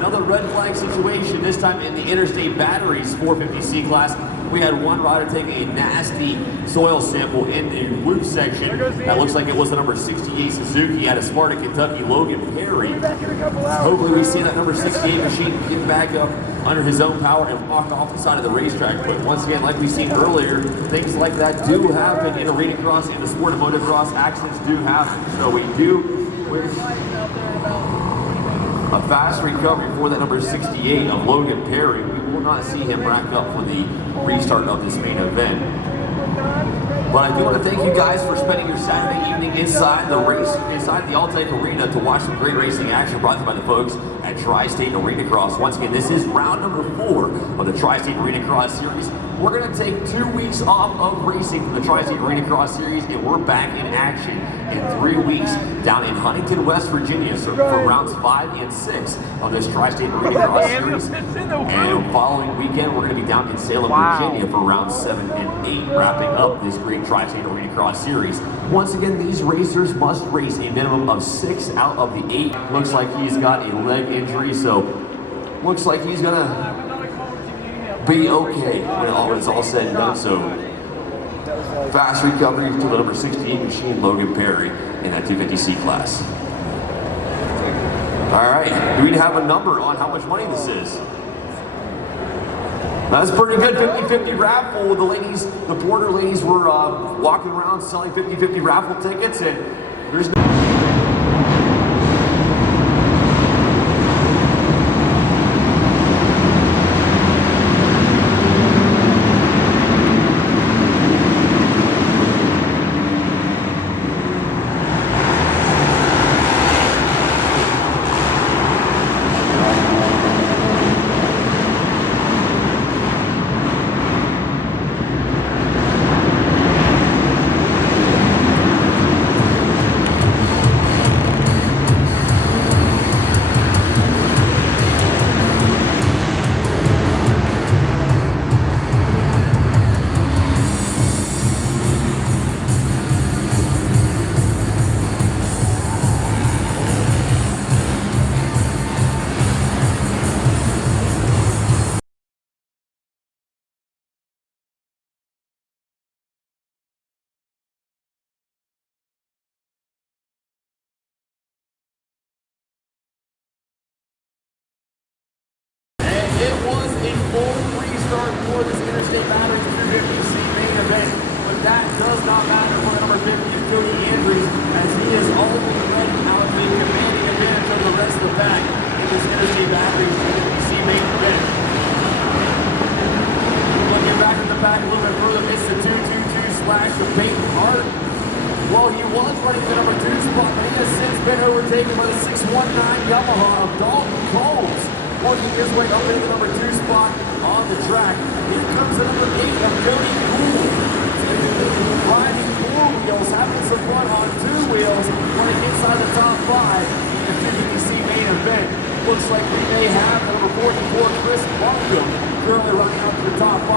another red flag situation, this time in the Interstate Batteries 450C class. We had one rider take a nasty soil sample in the roof section. That looks like it was the number 68 Suzuki out of Sparta, Kentucky, Logan Perry. Hopefully we see that number 68 machine get back up under his own power and walk off the side of the racetrack. But once again, like we've seen earlier, things like that do happen in Arenacross, in the sport of motocross. Accidents do happen. So we do wish a fast recovery for that number 68 of Logan Perry. We will not see him rack up for the restart of this main event. But I do want to thank you guys for spending your Saturday evening inside the Alltech Arena to watch some great racing action brought to you by the folks at Tri-State Arenacross. Once again, this is round number 4 of the Tri-State Arenacross Series. We're going to take 2 weeks off of racing from the Tri-State Arenacross Series, and we're back in action in 3 weeks down in Huntington, West Virginia, so for rounds 5 and 6 of this Tri-State Arenacross Series. And following weekend, we're going to be down in Salem, Virginia for rounds 7 and 8, wrapping up this great Tri-State Arenacross Series. Once again, these racers must race a minimum of 6 out of the 8. Looks like he's got a leg injury, so looks like he's going to be okay when all is all said and done. So fast recovery to the number 68 machine, Logan Perry, in that 250C class. All right, do we have a number on how much money this is? That's pretty good, 50-50 raffle. The ladies, the Porter ladies were walking around selling 50-50 raffle tickets, and there's no for this Interstate Batteries 250C main event, but that does not matter for the number 50 Cody Andrews, as he is already allocating commanding advantage of the rest of the pack in this Interstate Batteries 250C main event. Looking back at the pack a little bit further, it's the 222 slash of Peyton Hart. Well, he was running the number 2 spot, but he has since been overtaken by the 619 Yamaha of Dalton Coles, working his way up into the number 2 spot on the track. Here comes the number 8 of Cody Gould, riding 4 wheels, having some fun on 2 wheels, running inside the top 5 in the 250C main event. Looks like we may have the number 44 Chris Markham currently running out to the top 5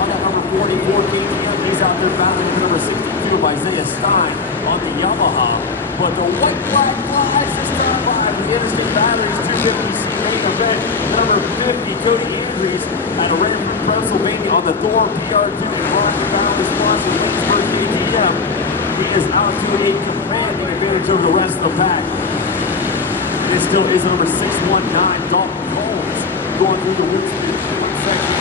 on that number 44 KTM. He's out there battling the number 62 of Isaiah Stein on the Yamaha. But the white flag flies this time by the Interstate Batteries 250C main event. Number 50, Cody Andrews, at Arenacross, Pennsylvania, on the Thor PR2 Rocky Mountain sponsor of Lynchburg KTM. He is out to a commanding advantage over the rest of the pack. This still is number 619, Dalton Coles, going through the woods section.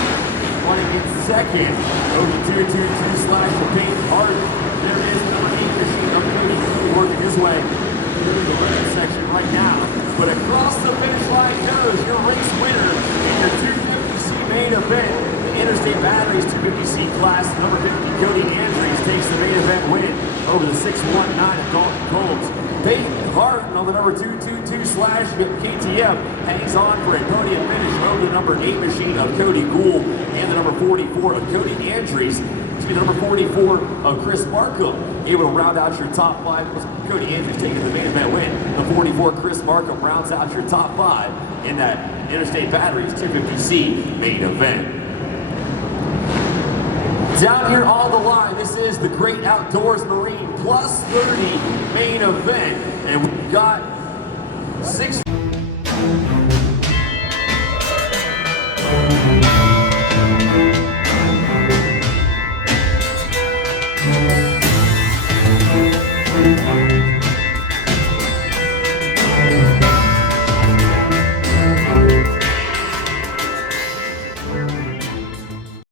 Running in second, over 222 slash for Peyton Hart. There is the number 8 machine of Cody Gould working his way through the red section right now. But across the finish line goes your race winner in your 250C main event. The Interstate Batteries 250C class, number 50 Cody Andrews takes the main event win over the 619 of Dalton Coles. Peyton Hart on the number 222 slash KTM hangs on for a podium finish over the number 8 machine of Cody Gould and the number 44 of Cody Andrews. The number 44 of Chris Markham, able to round out your top 5. Cody Andrews taking the main event win. The 44 Chris Markham rounds out your top 5 in that Interstate Batteries 250C main event. Down here on the line, this is the Great Outdoors Marine Plus 30 main event, and we've got 6